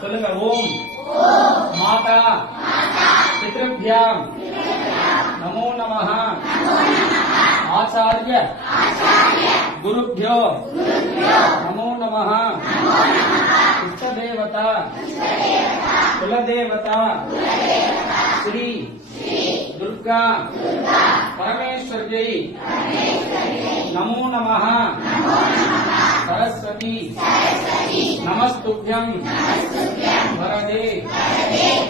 சொல்லுங்க. ஓம் மாதா பித்ருभ्याम நமோ நமः ஆச்சார்ய குருभ्यो நமோ நமः இஷ்டதேவதா குலதேவதா ஸ்ரீ दुर्गा परमेश्वर्यै नमो नमः सरस्वती नमस्तुभ्यं वरदे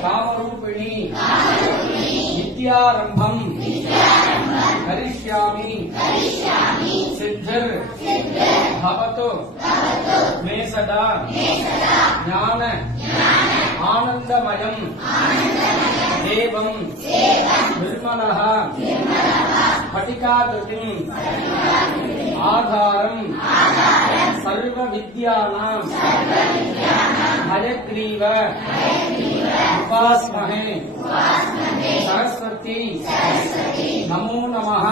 कामरूपिणी विद्यारंभं करिष्यामि सिद्धिर् भवतु मे सदा ज्ञान आनंदमयम् देवं निर्मलः स्फटिकाकृतिम् आधारम् सर्वविद्यानां हयग्रीव उपास्महे सरस्वती नमो नमः